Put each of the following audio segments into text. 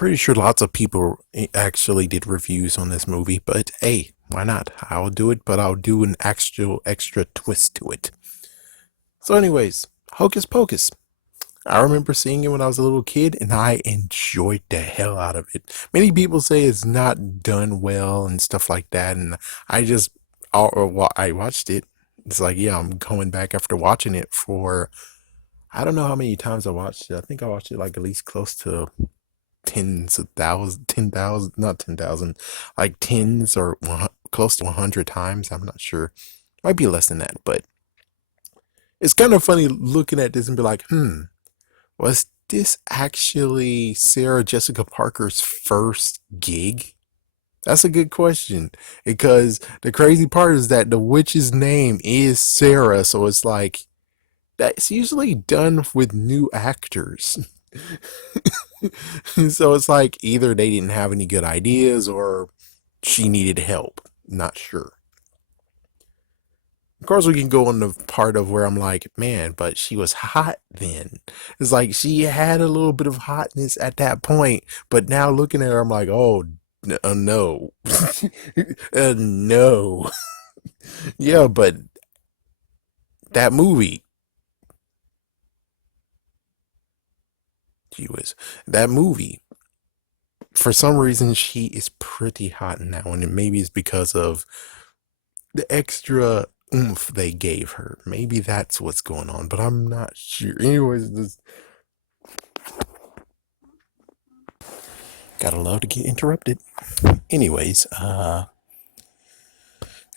pretty sure lots of people actually did reviews on this movie, but hey, why not? I'll do it, but I'll do an extra twist to it. So, anyways, Hocus Pocus. I remember seeing it when I was a little kid, and I enjoyed the hell out of it. Many people say it's not done well and stuff like that, and I just, I watched it. It's like, yeah, I'm going back after watching it for, I don't know how many times I watched it. I think I watched it like at least close to tens of thousands, 10,000, not 10,000, like tens or close to 100 times. I'm not sure. Might be less than that, but it's kind of funny looking at this and be like, was this actually Sarah Jessica Parker's first gig? That's a good question because the crazy part is that the witch's name is Sarah, so it's like that's usually done with new actors. So it's like either they didn't have any good ideas or she needed help. Not sure. Of course, we can go on the part of where I'm like, man, but she was hot then. It's like she had a little bit of hotness at that point, but now looking at her, I'm like, oh, no. No. Yeah, but that movie, she was, that movie, for some reason, she is pretty hot now, and maybe it's because of the extra oomph they gave her. Maybe that's what's going on, but I'm not sure. Anyways, this gotta love to get interrupted. Anyways,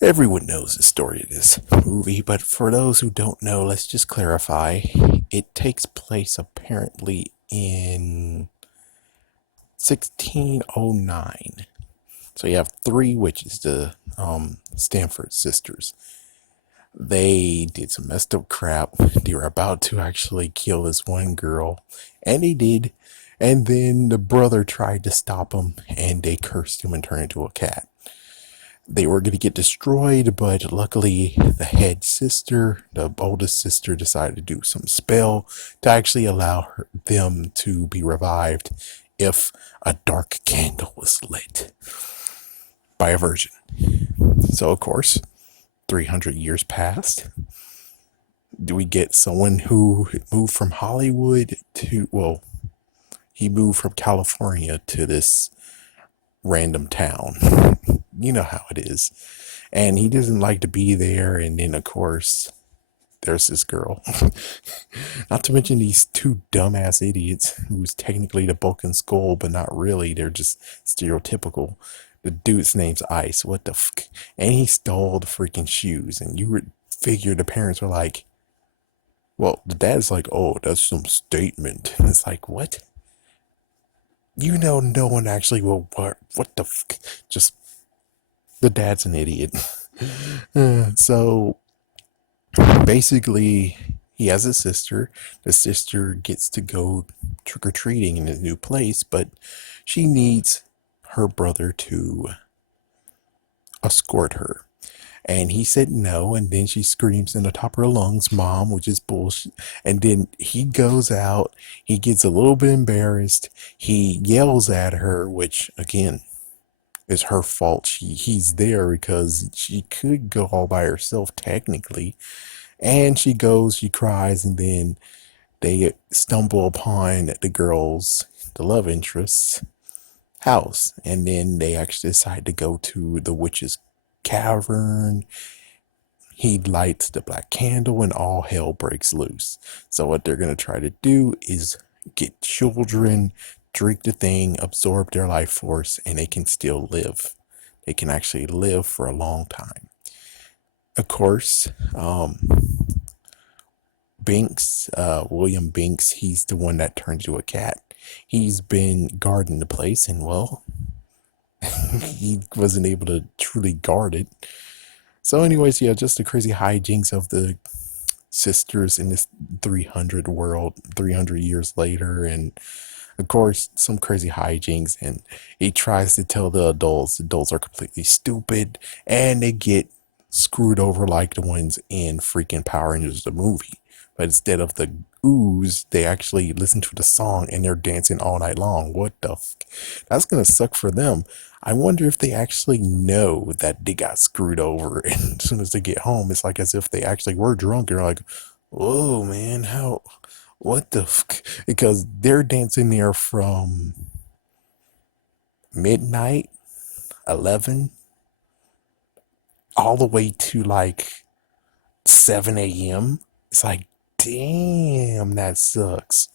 everyone knows the story of this movie, but for those who don't know, let's just clarify. It takes place apparently in 1609. So you have three witches, the Stanford sisters. They did some messed up crap. They were about to actually kill this one girl, and they did. And then the brother tried to stop them, and they cursed him and turned into a cat. They were going to get destroyed, but luckily the head sister, the oldest sister, decided to do some spell to actually allow them to be revived if a dark candle was lit by a virgin. So, of course, 300 years passed. Do we get someone who moved from Hollywood to, well, he moved from California to this random town. You know how it is. And he doesn't like to be there. And then, of course, there's this girl. Not to mention these two dumbass idiots who's technically the Bulk and Skull, but not really. They're just stereotypical. The dude's name's Ice. What the fuck? And he stole the freaking shoes. And you would figure the parents were like, well, the dad's like, oh, that's some statement. And it's like, what? You know, no one actually will. What the fuck? Just the dad's an idiot. So basically, he has a sister. The sister gets to go trick or treating in his new place, but she needs her brother to escort her. And he said no, and then she screams in the top of her lungs, Mom, which is bullshit. And then he goes out, he gets a little bit embarrassed, he yells at her, which again is her fault. He's there because she could go all by herself technically. And she goes, she cries, and then they stumble upon the love interest's house. And then they actually decide to go to the witch's cavern. He lights the black candle and all hell breaks loose. So what they're going to try to do is get children, drink the thing, absorb their life force, and they can still live. They can actually live for a long time. Of course, William Binks, he's the one that turned into a cat. He's been guarding the place, and well, he wasn't able to truly guard it. So anyways, yeah, just the crazy hijinks of the sisters in this 300 world, 300 years later. And of course, some crazy hijinks. And he tries to tell the adults are completely stupid. And they get screwed over like the ones in freaking Power Rangers, the movie. But instead of the ooze, they actually listen to the song and they're dancing all night long. What the That's gonna suck for them. I wonder if they actually know that they got screwed over, and as soon as they get home, it's like as if they actually were drunk and are like, "Whoa, man, what the Because they're dancing there from midnight, 11, all the way to like 7 a.m. It's like, damn, that sucks.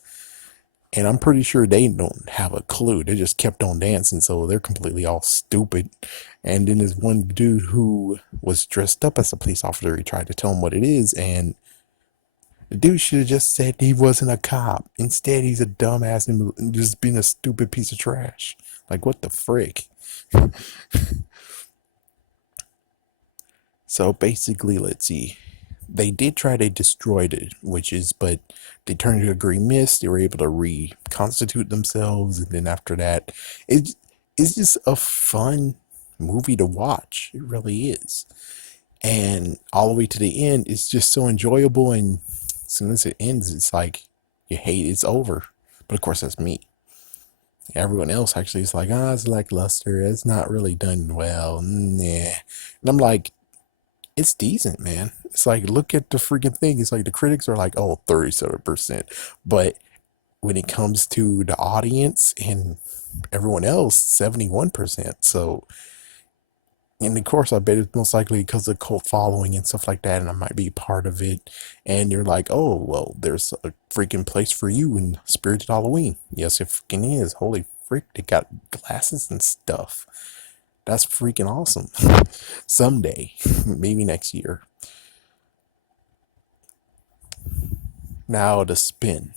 And I'm pretty sure they don't have a clue. They just kept on dancing, so they're completely all stupid. And then there's one dude who was dressed up as a police officer. He tried to tell him what it is, and the dude should have just said he wasn't a cop. Instead, he's a dumbass and just being a stupid piece of trash. Like, what the frick? So basically, let's see. They did try to destroy the witches, but they turned to a green mist. They were able to reconstitute themselves, and then after that, it, it's just a fun movie to watch. It really is. And all the way to the end, it's just so enjoyable. And as soon as it ends, it's like you hate it's over. But of course, that's me. Everyone else actually is like, it's lackluster. It's not really done well. Nah. And I'm like, it's decent, man. It's like, look at the freaking thing. It's like the critics are like, oh, 37%. But when it comes to the audience and everyone else, 71%. So, and of course, I bet it's most likely because of cult following and stuff like that. And I might be part of it. And you're like, oh, well, there's a freaking place for you in Spirited Halloween. Yes, it freaking is. Holy frick, they got glasses and stuff. That's freaking awesome. Someday, maybe next year. Now the thing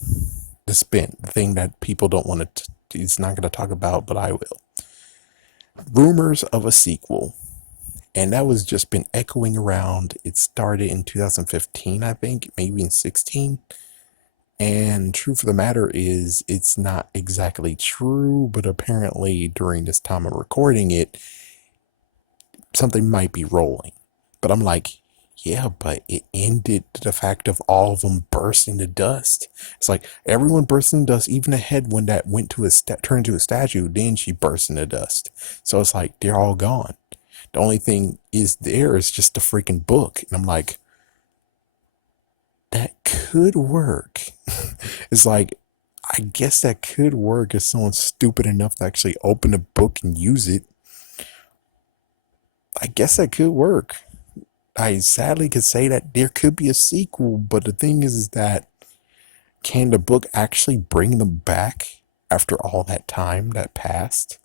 that people don't want to, it's not going to talk about, but I will. Rumors of a sequel. And that was just been echoing around. It started in 2015, I think, maybe in 16. And true for the matter is, it's not exactly true, but apparently during this time of recording it, something might be rolling. But I'm like, yeah, but it ended to the fact of all of them bursting to dust. It's like everyone burst into dust, even the head one that went to turned to a statue, then she burst into dust. So it's like they're all gone. The only thing is there is just the freaking book. And I'm like, that could work. It's like, I guess that could work if someone's stupid enough to actually open a book and use it. I guess that could work. I sadly could say that there could be a sequel, but the thing is that can the book actually bring them back after all that time that passed?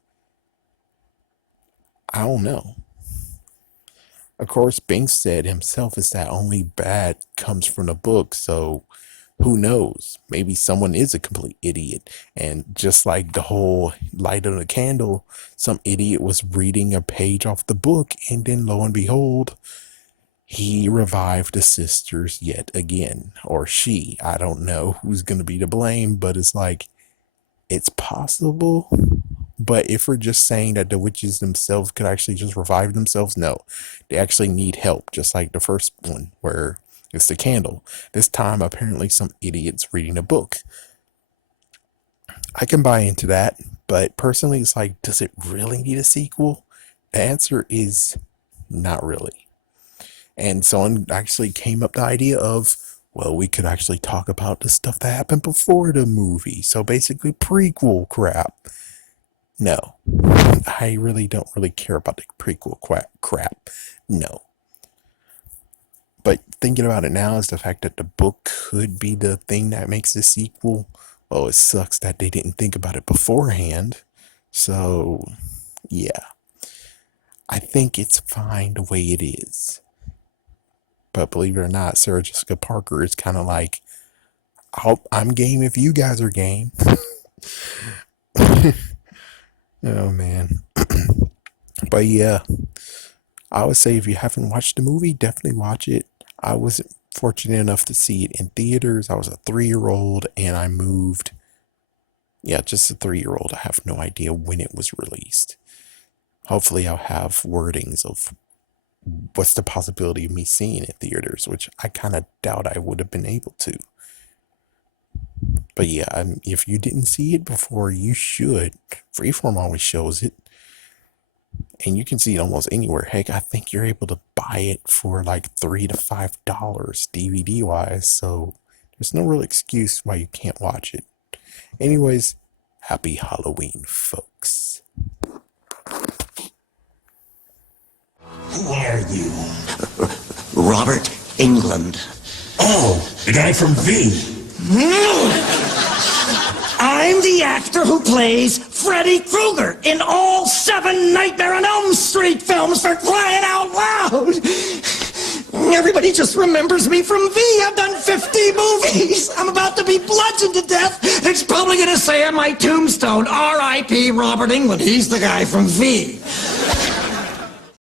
I don't know. Of course, Banks said himself is that only bad comes from the book, so who knows? Maybe someone is a complete idiot. And just like the whole light of the candle, some idiot was reading a page off the book, and then lo and behold, he revived the sisters yet again. Or she. I don't know who's going to be to blame, but it's like, it's possible. But if we're just saying that the witches themselves could actually just revive themselves, no. They actually need help, just like the first one, where it's the candle. This time, apparently, some idiot's reading a book. I can buy into that, but personally, it's like, does it really need a sequel? The answer is not really. And someone actually came up with the idea of, well, we could actually talk about the stuff that happened before the movie. So basically, prequel crap. No, I really don't really care about the prequel crap. No. But thinking about it now is the fact that the book could be the thing that makes the sequel. Oh, it sucks that they didn't think about it beforehand. So, yeah. I think it's fine the way it is. But believe it or not, Sarah Jessica Parker is kind of like, I'm game if you guys are game. Oh, man. But yeah, I would say if you haven't watched the movie, definitely watch it. I wasn't fortunate enough to see it in theaters. I was a 3-year-old and I moved. Yeah, just a 3-year-old. I have no idea when it was released. Hopefully I'll have wordings of what's the possibility of me seeing it in theaters, which I kind of doubt I would have been able to. But yeah, if you didn't see it before, you should. Freeform always shows it. And you can see it almost anywhere. Heck, I think you're able to buy it for like $3 to $5 DVD wise. So there's no real excuse why you can't watch it. Anyways, happy Halloween, folks. Who are you? Robert Englund. Oh, the guy from V. I'm the actor who plays Freddy Krueger in all 7 Nightmare on Elm Street films, for crying out loud. Everybody just remembers me from V. I've done 50 movies. I'm about to be bludgeoned to death. It's probably going to say on my tombstone, R.I.P. Robert Englund. He's the guy from V.